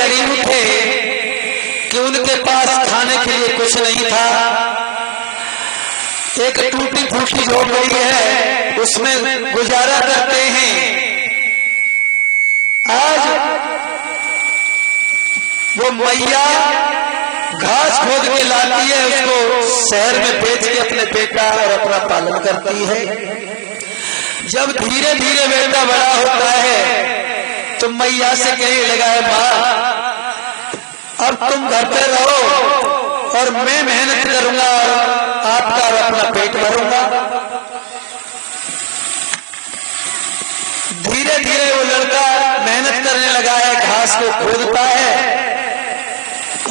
गरीब थे कि उनके पास खाने के लिए कुछ नहीं था। एक टूटी फूटी झोपड़ी है, उसमें गुजारा करते हैं। आज वो मैया घास खोद के लाती है, उसको शहर में बेच के अपने बेटा और अपना पालन करती है। जब धीरे धीरे बेटा बड़ा होता है तो मैया से कहने लगा है, माँ अब तुम घर पे रहो और मैं मेहनत करूंगा और आपका और अपना पेट भरूंगा। धीरे धीरे वो लड़का मेहनत करने लगा है, घास को खोदता है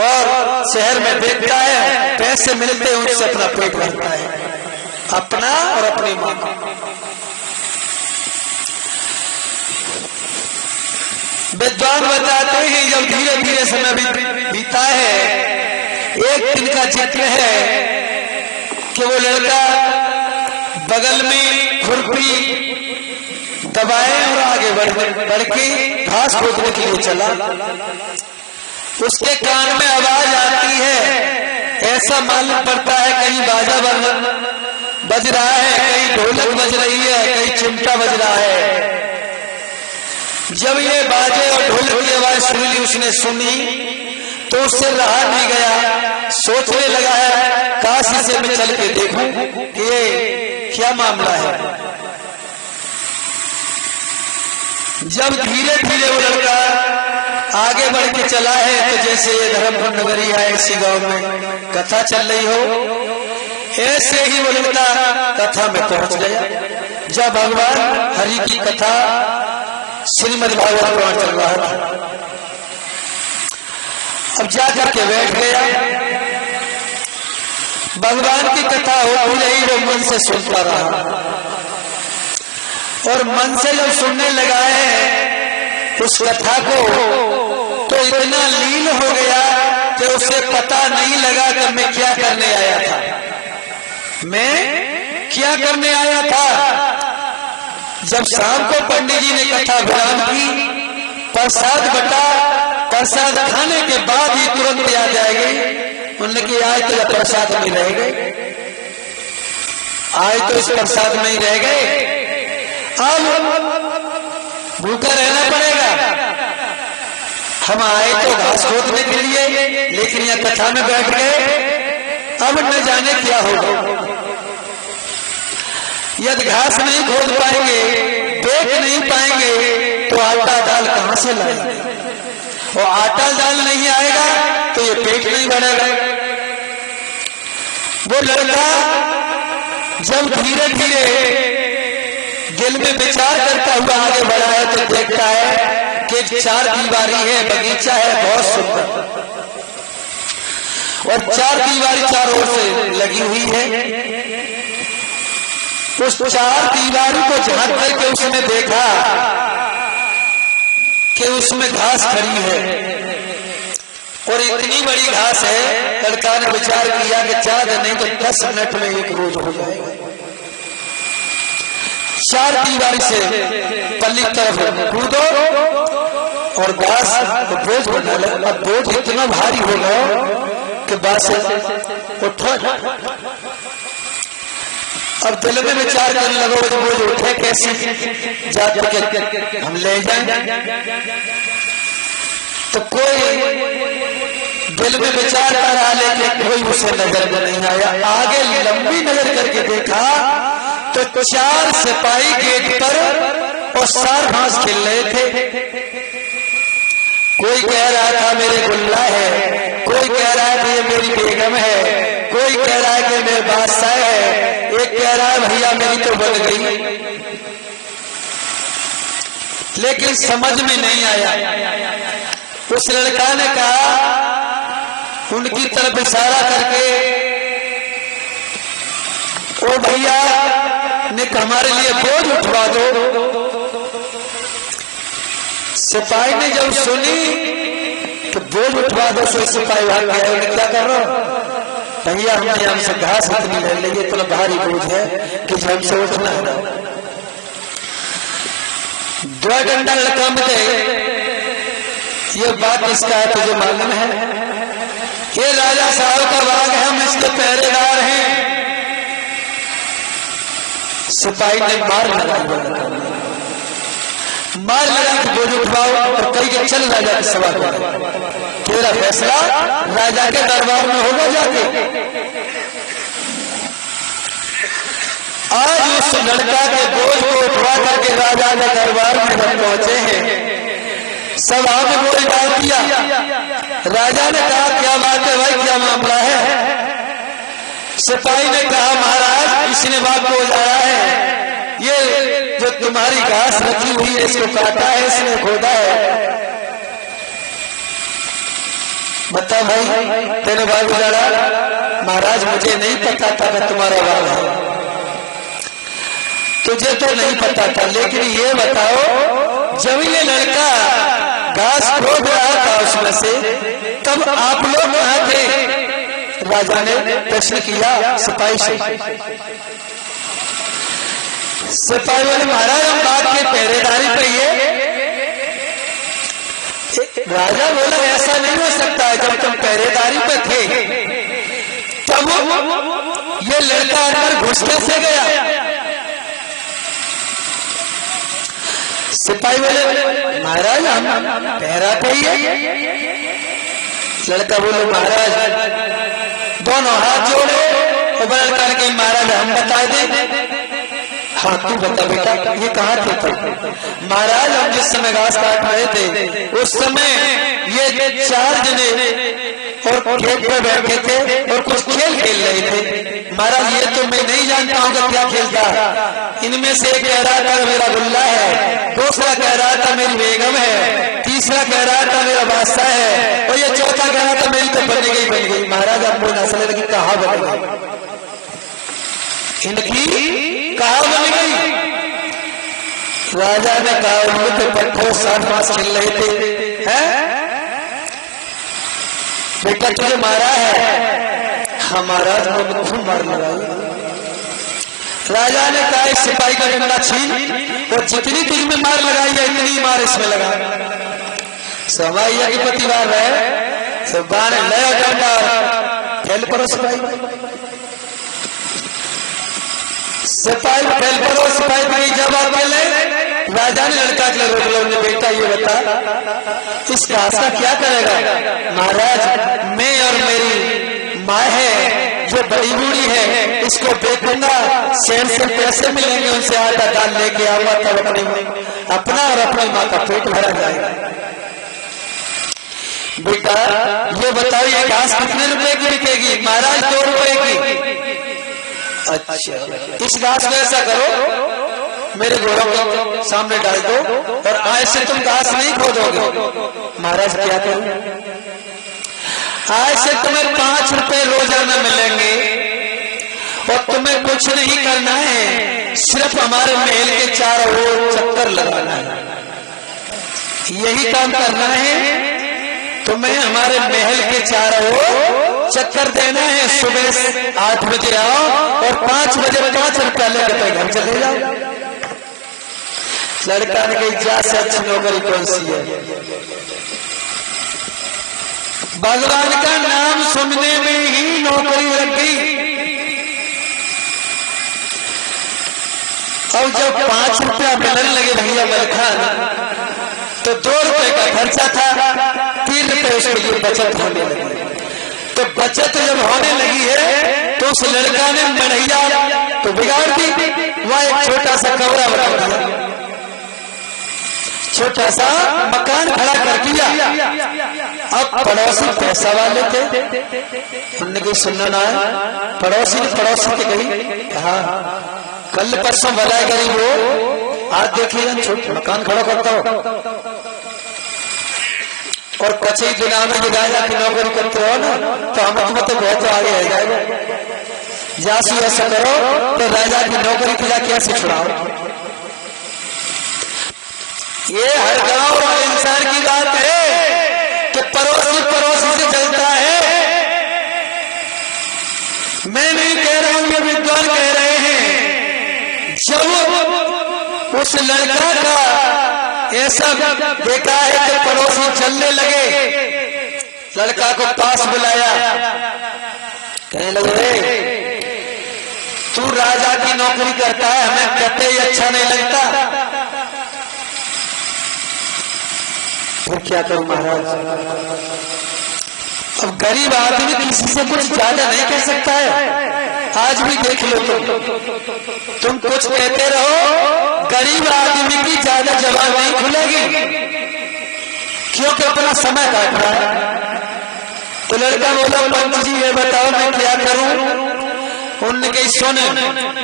और शहर में बेचता है, पैसे मिलते हैं उनसे अपना पेट भरता है, अपना और अपनी मां का। विद्वान बताते हैं जब धीरे धीरे समय बीता है, एक दिन का जिक्र है कि वो लड़का बगल में खुरपी दबाए और आगे बढ़ के घास खोदने के लिए चला। उसके कान में आवाज आती है, ऐसा मालूम पड़ता है कहीं बाजा बज रहा है, कहीं ढोलक बज रही है, कहीं चिमटा बज रहा है। जब ये बाजे और ढोलक की आवाज सुनी, उसने सुनी तो उससे रहा नहीं गया। सोचने लगा है काशी से मैं चल के देखूं कि ये क्या मामला है। जब धीरे धीरे वो लड़का आगे बढ़ के चला है तो जैसे ये धर्मपुर नगरी है, इसी गांव में कथा चल रही हो, ऐसे ही वो लड़का कथा में पहुंच गया। जब भगवान हरि की कथा श्रीमद् भागवत पुराण चल रहा था, अब जाकर के बैठ गया। भगवान की कथा हो रही, वो मन से सुनता रहा और मन से जब सुनने लगा है उस कथा को तो इतना लीन हो गया कि उसे पता नहीं लगा कि मैं क्या करने आया था। मैं क्या करने आया था। जब शाम को पंडित जी ने कथा विराम की, प्रसाद बटा, प्रसाद खाने के बाद ही तुरंत याद आएगी। उन्होंने कि आज तो प्रसाद में रह गए, आज तो इस प्रसाद में ही रह गए, अब भूखा रहना पड़ेगा। हम आए तो घास खोदने के लिए, लेकिन यह कथा में बैठ गए, अब न जाने क्या होगा। यदि घास नहीं खोद पाएंगे, देख नहीं पाएंगे तो आटा दाल कहां से लाएंगे, और आटा दाल नहीं आएगा तो ये पेट नहीं भरेगा। वो लड़का जब धीरे धीरे दिल में विचार करता हुआ आगे बढ़ा है तो देखता है कि 4 दीवारी है, बगीचा है बहुत सुंदर, और 4 दीवारी चारों ओर से लगी हुई है। उस 4 दीवारी को झांक करके उसने देखा कि उसमें घास खड़ी है और इतनी बड़ी घास है। लड़का ने विचार किया कि 4 नहीं तो 10 मिनट में एक रोज हो जाएगा। 4 दीवारी से पल्ली तरफ कूदो और घास बोझ बना लो। अब बोझ इतना भारी हो गया कि बस उठो। अब दिल में विचार करने लगो तो बोझ उठे कैसे, जाके हम ले जाएं। तो कोई दिल में विचार कर रहा, लेकिन कोई उसे नजर नहीं आया। आगे लंबी नजर करके देखा तो 4 सिपाही गेट पर और सार घास खेल रहे थे। कोई कह रहा था मेरे गुल्ला है, कोई कह रहा है कि ये मेरी बेगम है, कोई कह रहा है कि मेरे बादशाह है, एक कह रहा है भैया मेरी तो बन गई। लेकिन समझ में नहीं आया। उस लड़का ने कहा, उनकी तरफ इशारा करके, ओ भैया ने हमारे लिए बोझ उठवा दो। सिपाही ने जब सुनी कि बोझ उठवा दो, सो सिपाही भाग गया। उन्हें क्या कर रहा हो भैया, हमने हमसे घास इतनी ले ली, इतना भारी बोझ है कि हमसे उठना है। 2 घंटा लड़का में ये बात किसका है तुझे मालूम है? ये राजा साहब का बाग है, हम इसके पहरेदार हैं। सिपाही ने मार लगा कि बोझ उठवाओ और कई के चल राजा के सभा में, तेरा फैसला राजा के दरबार में होगा जाके। आज उस लड़का के बोझ को उठवा करके राजा के दरबार में जब पहुंचे हैं, सभा में बोझ डाल दिया। राजा ने कहा क्या बात है भाई, क्या मामला है? सिपाही ने कहा महाराज इसने बात को उजाड़ा है, ये जो तुम्हारी घास रखी हुई है इसको काटा है, इसने खोदा है। बता भाई तेरे बाग उजाड़ा? महाराज मुझे नहीं पता था कि तुम्हारा बाग है। तुझे तो नहीं पता था, लेकिन ये बताओ जब ये लड़का घास खोद रहा था उसमें से, तब आप लोग कहाँ थे? राजा ने प्रश्न किया सिपाही से। सिपाही बोले महाराज हम बाग के पहरेदारी पे ये। राजा बोला ऐसा नहीं हो सकता है, जब तुम पहरेदारी पे थे तब ये लड़का अंदर घुस कैसे गया? सिपाही बोले महाराज हम पहरा पे ही है। लड़का बोले महाराज दोनों हाथ जोड़े और बल करके महाराज हम बता दें। हाँ तू बता बेटा ये कहाँ थे तुम? महाराज हम जिस समय घास काट रहे थे उस समय ये 4 जने और खेत पे बैठे थे और कुछ खेल खेल रहे थे। महाराज ये तो मैं नहीं जानता हूँ क्या खेलता। इनमें से एक कह रहा था मेरा गुल्ला है, दूसरा कह रहा था मेरी बेगम है, तीसरा कह रहा था मेरा बादशाह है, और ये चौथा कह रहा था मेरी तो बन गई। महाराज आपको नस्ल की कहा बन गई, इनकी कहा बन गई? राजा ने कहा उनके पट्टों 7 मास खेल रहे थे, हैं? बेटा तुझे मारा है? हमारा खूब मार लगाई। राजा ने कहा इस सिपाही का डंडा छीन और जितनी तुझ में मार लगाई है इतनी मार इसमें लगा। समैया की प्रतिवार है सुबान नया डंडा फैल पड़ो सिपाही फैल पड़ो सिपाही भाई जवाब पहले। राजा ने लड़का के लिए रोक लो, बेटा ये बता इस घास का क्या करेगा? महाराज मैं और मेरी माँ है जो बड़ी बूढ़ी है, इसको बेचूंगा, शहर से पैसे मिलेंगे, उनसे आटा दाल लेके आऊंगा, तब अपना और अपनी माँ का पेट भरा जाएगा। बेटा ये बताओ ये घास कितने रुपए की बिकेगी? महाराज 2 रुपए की। अच्छा इस घास को ऐसा करो मेरे घोड़ों के सामने डाल दो और आज से तुम घास नहीं खोदोगे। महाराज क्या करूं? आज से तुम्हें 5 रुपए रोजाना मिलेंगे और तुम्हें कुछ नहीं करना है, सिर्फ हमारे महल के चारों ओर चक्कर लगाना है, यही काम करना है। तुम्हें हमारे महल के चारों ओर चक्कर देना है। सुबह 8 बजे आओ और 5 बजे 5 रुपया लेकर घर चले जाओ। लड़का ने कही जा से अच्छी नौकरी कौन सी है? भगवान का नाम सुनने में ही नौकरी लग गई। अब जब 5 रुपया मिलने लगे भैया मलखान, तो 2 रुपए का खर्चा था, 3 रुपए उसके लिए बचत होने लगी। तो बचत जब होने लगी है तो उस लड़का ने मढ़ैया तो बिगाड़ दी, वह एक छोटा सा कमरा बना दिया, छोटा सा मकान खड़ा कर दिया। अब पड़ोसी पैसा वाले थे, उन्होंने कहीं सुनना ना है। पड़ोसी ने पड़ोसी के कही कहा कल परसों भला गरीब हो, आज देखिए छोटा मकान खड़ा करता हो और कच्चे दिना में जो राजा की नौकरी करते हो ना, तो हम तो बहुत आगे रह जाएगा। जासू ऐसा करो तो राजा की नौकरी के लिए कैसे छुड़ाओ? ये हर गांव और इंसान की बात है कि पड़ोसी पड़ोसी से चलता है। मैं नहीं कह रहा हूं, ये विद्वान कह रहे हैं। जब उस लड़का का ऐसा देखा है कि पड़ोसी चलने लगे, लड़का को पास बुलाया, कहने लगे तू राजा की नौकरी करता है, हमें कहते ही अच्छा नहीं लगता। फिर क्या करूं महाराज, अब गरीब आदमी किसी से कुछ ज्यादा नहीं कह सकता है। आज भी देख लो तुम कुछ कहते रहो, गरीब आदमी की ज्यादा जबान नहीं खुलेगी, क्योंकि अपना समय काट रहा है। तो लड़का बोला पंत जी ये बताओ मैं क्या करूं। उनने कही सुन,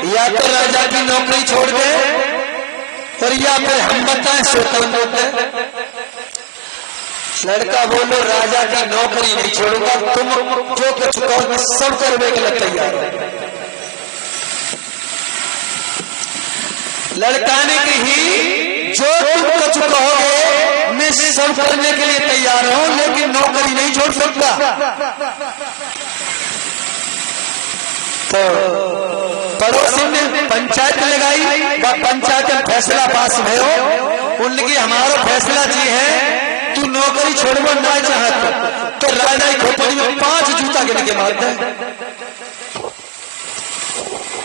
या तो राजा की नौकरी छोड़ दे और या फिर हम बताएं स्वतंत्र होते। लड़का बोलो राजा की नौकरी नहीं छोड़ूंगा, तुम जो कुछ कहो मैं सब करने के लिए तैयार हूं। लड़का ने कही जो तुम कुछ कहोगे मैं सब करने के लिए तैयार हूं, लेकिन नौकरी नहीं छोड़ सकता। तो पड़ोसी ने पंचायत लगाई, पंचायत में फैसला पास भयो। उनकी हमारा फैसला जी है तू नौकरी छोड़ना ना चाहत तो राजा की खोपड़ी में 5 जूता गिन के मारता है।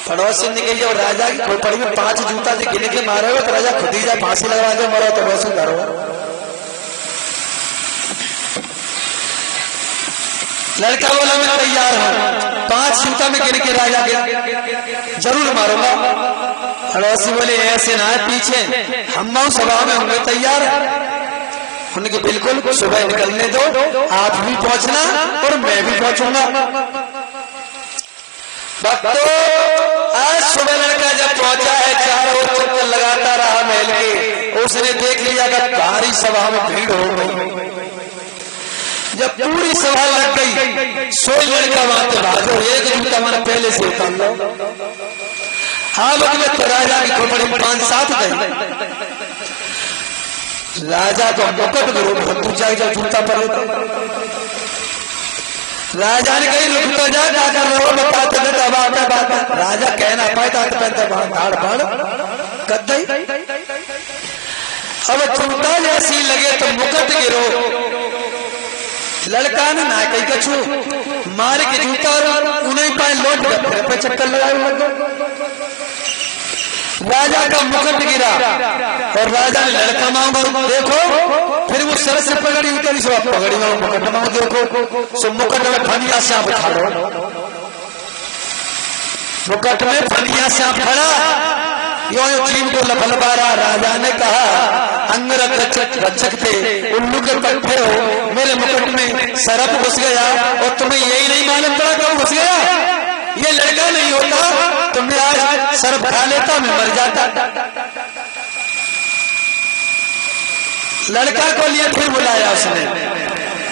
पड़ोसी ने कही और राजा की खोपड़ी में 5 जूता जो गिन के मारे हो तो राजा खुद ही जाए फांसी लगा दो, मरो तो वैसे करो। लड़का बोला मैं तैयार हूं, 5 जूता में गिन के राजा के जरूर मारूंगा। पड़ोसी बोले ऐसे ना है, पीछे हम सभा में होंगे तैयार। उनके बिल्कुल सुबह निकलने दो, आप भी पहुंचना और मैं भी पहुंचूंगा। आज सुबह लड़का जब पहुंचा है, चारों ओर चक्कर लगाता रहा महल के, उसने देख लिया कि भारी सभा में भीड़ हो गई। जब पूरी सभा लग गई, सोई लड़का वहां पे भागो, एक जूता मैंने पहले से उतार लो। हाँ में तो राजा की खोपड़ी में 5-7 गई। राजा को मुकट करो, दूसरा जब जूता पर राजा ने कही रुक जा, क्या कर रहे हो बताते। राजा कहना पाता धाड़ फाड़ कर दई। अब जूता जैसी लगे तो मुकट गिरो। लड़का ने ना कही कछु मार के जूता उन्हें पाए लौट पे चक्कर लगाए। राजा का मुकट गिरा और राजा ने लड़का मांगो देखो, फिर वो सर से पकड़ी उतरी सो पकड़ी मुकट मांगो देखो, सो मुकट में फनिया से आप खड़ो। मुकट में फनिया से आप खड़ा, यो जीव को लफलबा रहा। राजा ने कहा अंगरक्षक थे, उल्लू के पट्टे हो, मेरे मुकट में सरप घुस गया और तुम्हें यही नहीं मालूम पड़ा क्यों घुस गया। ये लड़का नहीं होता तो मैं आज सरप खा लेता, मैं मर जाता। लड़का को लिए फिर बुलाया उसने,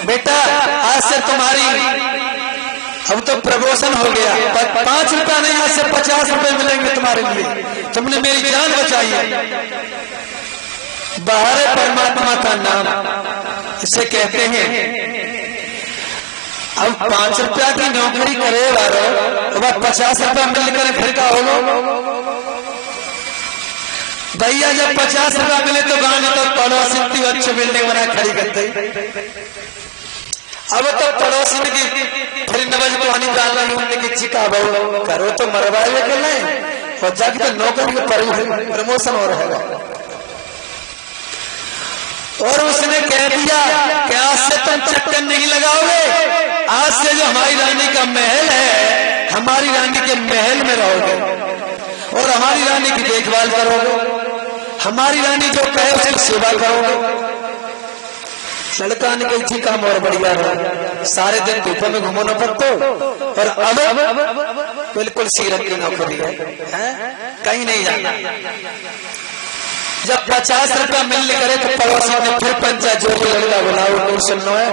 बेटा आज से तुम्हारी अब तो प्रमोशन हो गया, 5 रुपया नहीं आज से 50 रुपए मिलेंगे तुम्हारे लिए, तुमने मेरी जान बचाई है। बाहर परमात्मा का नाम इसे कहते हैं। अब 5 रुपया की नौकरी करे वालों, अब 50 रुपया मिलकर फिर का होगा भैया। जब 50 रुपया मिले तो गांव तो पड़ोसी इतनी अच्छी बिल्डिंग बना खड़ी करते। अब तो पड़ोसी की फिर नवज पानी डालना उनने की चिका बहु करो तो मरवाए के नहीं और जाके तो नौकरी के प्रमोशन हो रहेगा। और उसने कह दिया कि आज से तुम चक्कर नहीं लगाओगे, आज से जो हमारी रानी का महल है, हमारी रानी के महल में रहोगे और हमारी रानी की देखभाल करोगे, हमारी रानी जो कहे उसकी सेवा करोगे। लड़का ने कही थी काम और बढ़िया रहा, सारे दिन धूप में घूमो न पड़तो और अब बिल्कुल सीरत की नौकरी है, कहीं नहीं जाना। जब 50 रुपया मिलने करे तो पड़ोसी ने फिर पंचायत जो लड़का बुलाओ नहीं सुनना है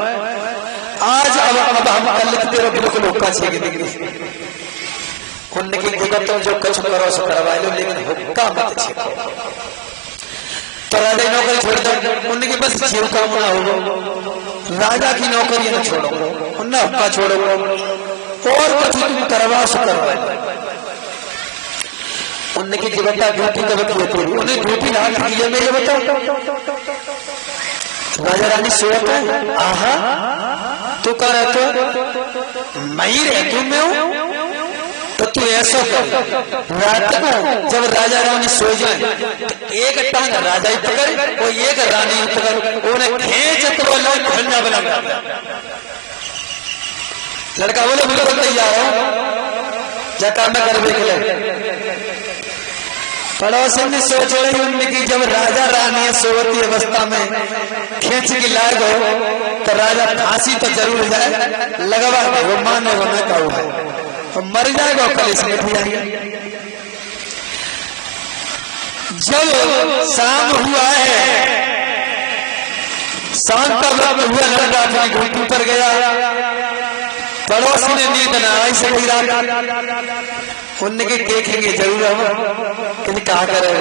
आज। अब हम कल लिखते रहो बिल्कुल हुक्का छेक देंगे। उनने की देखो तुम जो कुछ करो सो करवा लो, लेकिन हुक्का मत छेको। तो राजा नौकरी छोड़ दो, उनने की बस जीव का होना होगा, राजा की नौकरी न छोड़ो, उन्हें हुक्का छोड़ो और कुछ तुम करवा सो करवा। उनने की बता ड्यूटी कब की होती है, उन्हें ड्यूटी रात की है, मैं ये बताओ राजा रानी सोत है। आहा तू कह रहे तो मैं ही रहती हूँ, मैं हूँ। तो तू ऐसा कर, रात को जब राजा रानी सो जाए तो एक टांग राजा ही पकड़ और एक रानी ही पकड़, उन्हें खींच तो वो लोग खंडा बना। लड़का बोले बिल्कुल तैयार हो, जाकर मैं कर देख ले। पड़ोसी ने सोच रही उनने की जब राजा रानी सोती अवस्था में खींच के लाग हो तो राजा फांसी तो जरूर जाए, लगवा वो माने वो मैं कहूँ है मर जाएगा, कल इसमें भी आएंगे। जब शाम हुआ है, शाम का वक्त हुआ, लड़का अपनी घुटने पर गया। पड़ोसी ने नींद न आई से गिरा, उनके देखेंगे जरूर हम क्या करे।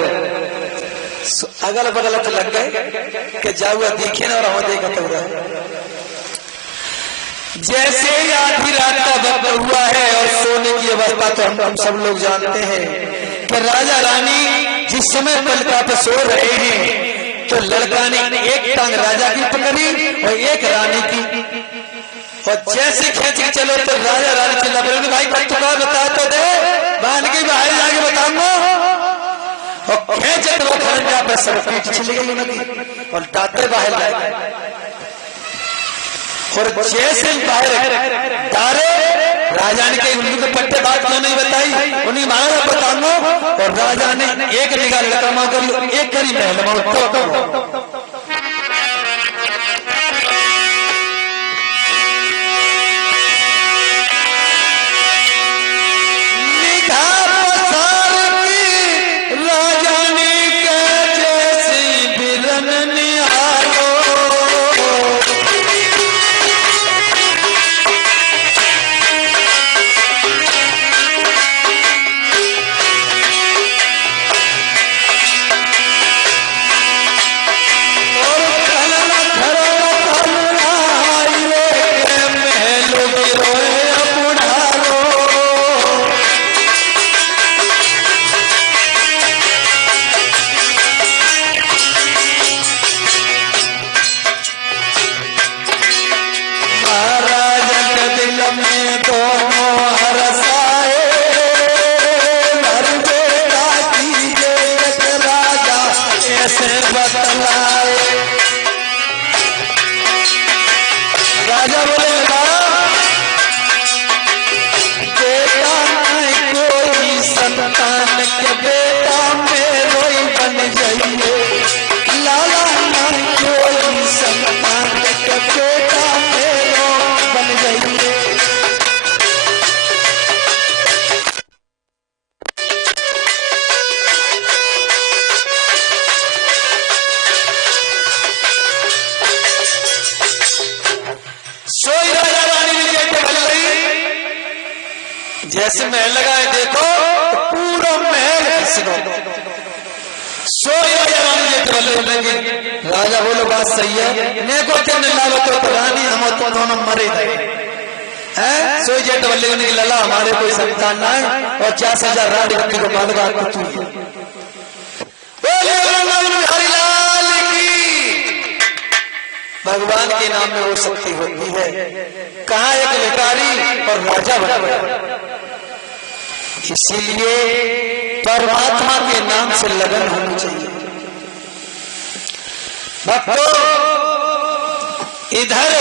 अगल बगल तो लग गए कि जाऊआ देखे ना और हम देखा तो रहे। जैसे आधी रात का वक्त हुआ है और सोने की अवस्था तो हम सब लोग जानते हैं कि राजा रानी जिस समय पलका पे सो रहे हैं तो लड़का ने एक टांग राजा की पकड़ी और एक रानी की, और जैसे खींच के चलो तो राजा रानी चिल्ला पड़े, भाई तुम्हारा बता तो दे, बांध के बाहर जाके बताऊंगा। और खींच तो वो खरंजा पे सब पीठ चली गई नदी और डाटे बाहर लाए। और जैसे बाहर डारे राजा ने उनके पट्टे बात क्यों नहीं बताई, उन्हीं मारा बताऊंगा। और राजा ने एक निगाह लड़का मां कर लो, एक करी महल जैसे महल लगाए देखो तो पूरा महल राजा बोलो बात सही है, नेको तो रानी हम तो दोनों मरे हैं। सोई जेठ बल्ले ने लला हमारे कोई संतान ना है और 40,000 रानी बत्ती को मालगा भगवान के नाम में हो सकती होती है। कहा एक भिखारी और राजा बना गया। इसीलिए परमात्मा के नाम से लगन होनी चाहिए। भक्तों इधर